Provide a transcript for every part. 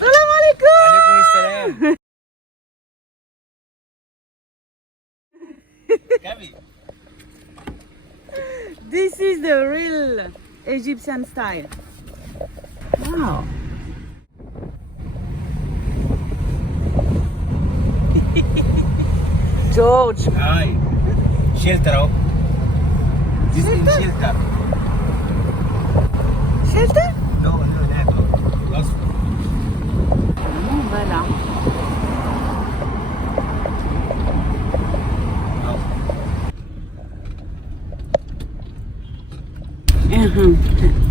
Assalamualaikum. Waalaikumsalam. Kami. This is the real Egyptian style. Wow. George. Hi. Shelter out. This is shelter. Shelter? No, that. Last one. Voilà.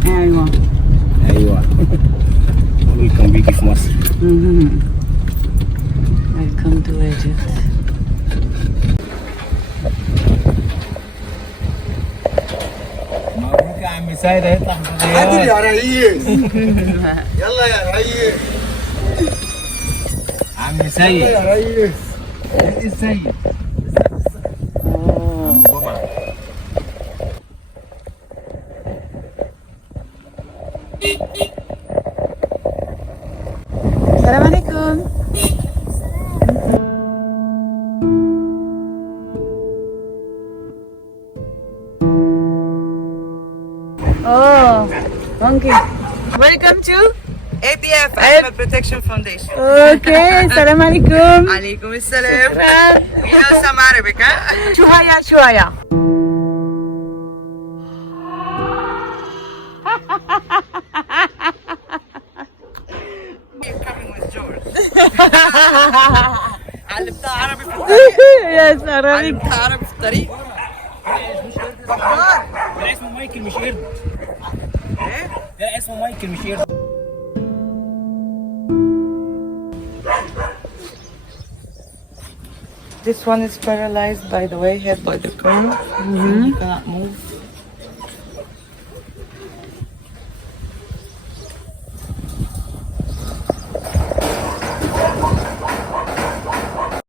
أيوة. أيوة. Welcome بيكي في مصر. Welcome to Egypt. مبروك يا عم سيد هيطلع عادل يا ريس. يلا يا ريس. عم سيد. يا ريس. السيد. عم جمعة. السلام عليكم. Oh, monkey. Welcome to APF Animal Protection Foundation. Okay, السلام عليكم. عليكم السلام. شكرا. We know some Arabic, huh? شوية شوية. You're coming with George. علمتها عربي في الطريق. Yes, Arabic. علمتها عربي في الطريق. ده اسمه مايكل مش قرد. ايه؟ ده اسمه مايكل مش قرد. This one is paralyzed, by the way, hit by the car. He cannot move.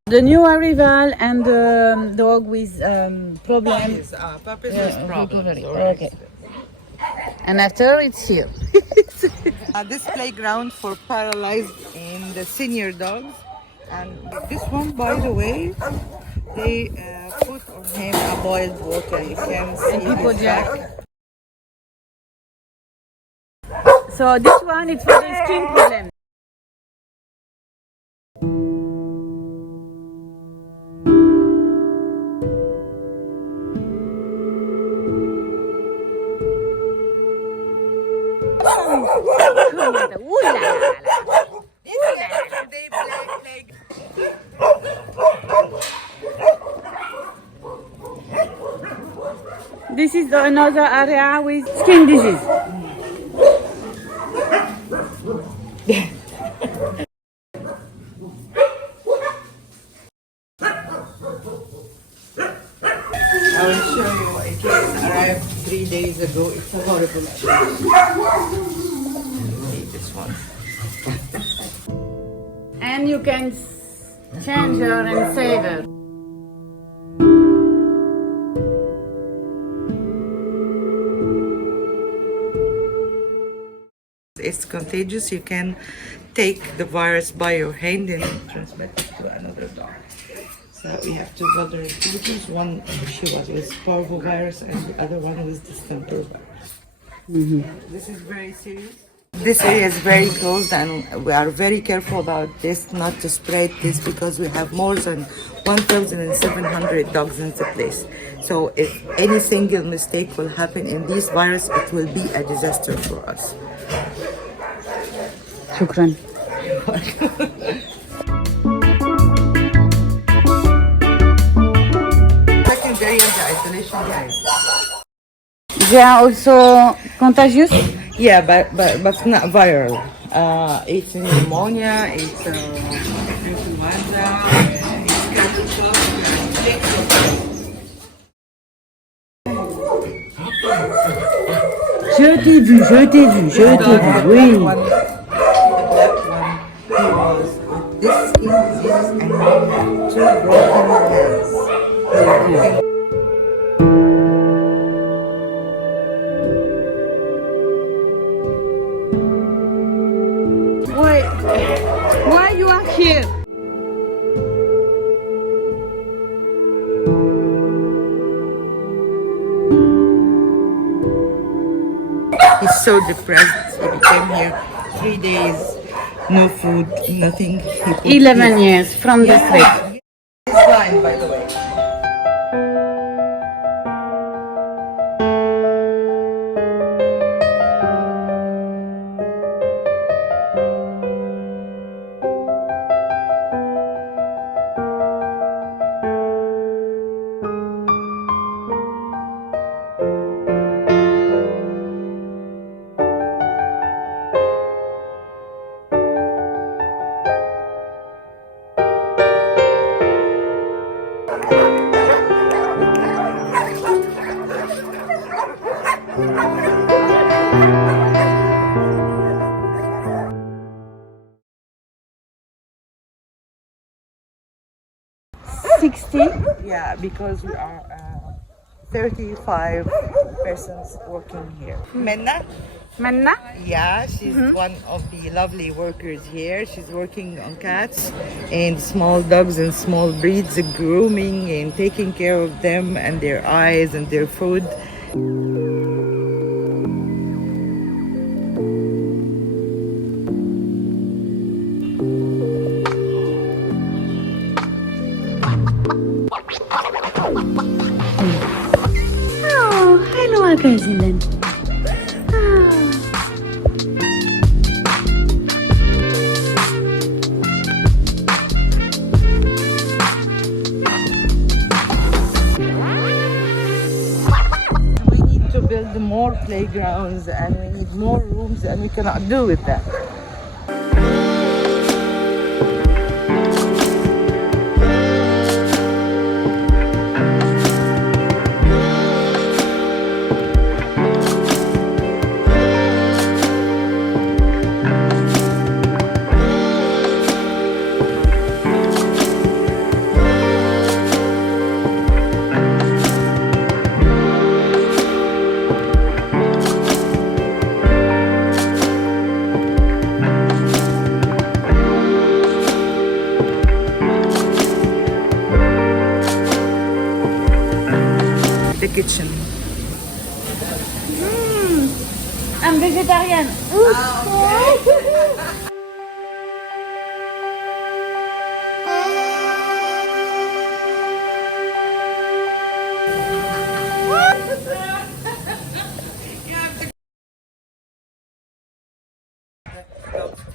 The new arrival and the dog with problem. His puppies with problems. Okay. And after it's here. This playground for paralyzed in the senior dogs. And this one, by the way, they put on him a boiled water. You can see people his jack. back. So this one is for the skin problem. Ooh la la la. They play. This is another area with skin disease. I will show you. It arrived 3 days ago. It's a horrible change. See this one. And you can change her and save her. It's contagious. You can take the virus by your hand and transmit it to another dog. So we have two vulnerabilities. One, she was with parvovirus, and the other one was distemper virus. This is very serious. This area is very closed, and we are very careful about this, not to spread this, because we have more than 1,700 dogs in the place. So if any single mistake will happen in this virus, it will be a disaster for us. شكرا. Secondary and the isolation guys. They are also contagious. Yeah, but not viral. It's pneumonia, it's influenza, it's Je t'ai vu, je t'ai vu, je t'ai vu, oui. The black one, he was with this skin disease and he had two broken hands. Why you are here? He's so depressed. He came here 3 days, no food, nothing. He put 11 years from the street. He's blind, by the way. Yeah, because we are 35 persons working here. Menna? Manna? Yeah, she's one of the lovely workers here. She's working on cats and small dogs and small breeds, grooming and taking care of them and their eyes and their food. Oh, hello arkadaşlar. We need to build more playgrounds and we need more rooms and we cannot do with that. The kitchen. I'm vegetarian.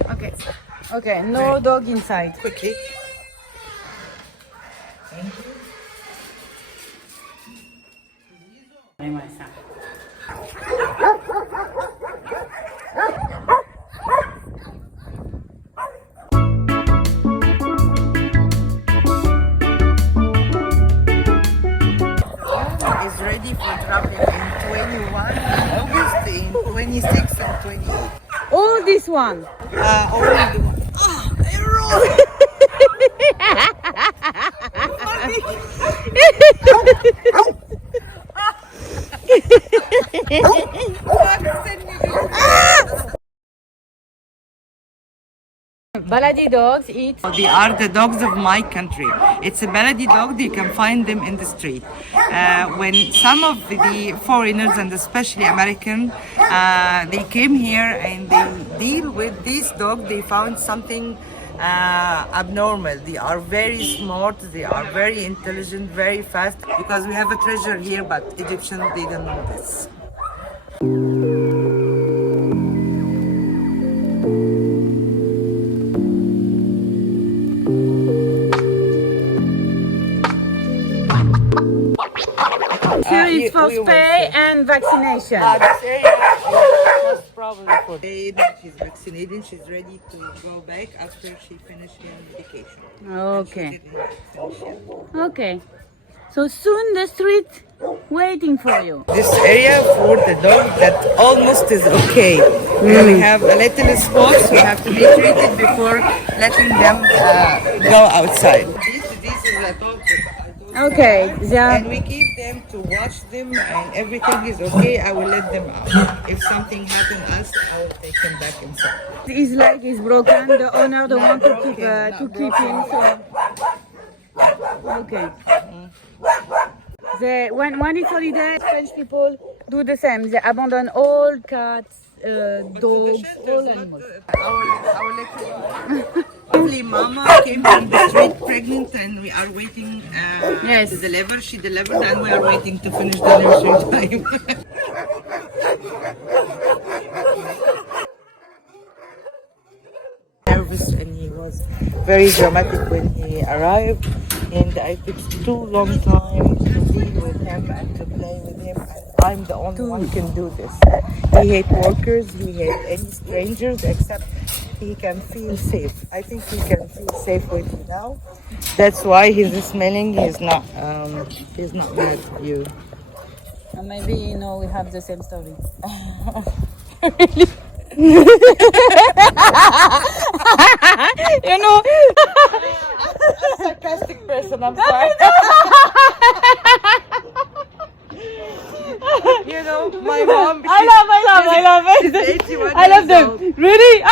Okay. Okay, no dog inside. Okay. Is ready for traveling in 21 August, in 26 and 28. All this one. Only the Baladi dogs eat. They are the dogs of my country. It's a Baladi dog. You can find them in the street. When some of the foreigners and especially American, they came here and they deal with this dog, they found something abnormal. They are very smart. They are very intelligent, very fast. Because we have a treasure here, but Egyptians didn't know this. Here is for spay and vaccination. This area was probably for paid. She's vaccinated. She's ready to go back after she finished her medication. Okay. She didn't finish yet. Okay. So soon the street waiting for you. This area for the dog that almost is okay. We have a little spots. We have to be treated before letting them go outside. This is a dog that I told Okay, yeah. And we keep them to watch them, and everything is okay. I will let them out. If something happens us, I will take them back inside. His leg is broken. The owner don't want to keep him. So okay. When it's holiday, French people do the same. They abandon all cats, dogs, all animals. Lovely mama came from the street pregnant, and we are waiting Yes. to deliver. She delivered, and we are waiting to finish the nursery time. Nervous, and he was very dramatic when he arrived, and I took too long time to deal with him and to play with him, and I'm the only one can do this. He hates workers, he hates any strangers, except he can feel safe. I think he can feel safe with you now. That's why he's smelling. He's not mad at you. And maybe we have the same story. Sarcastic person, I'm sorry. My mom. I love it. She's 81 I love years old. them. Really?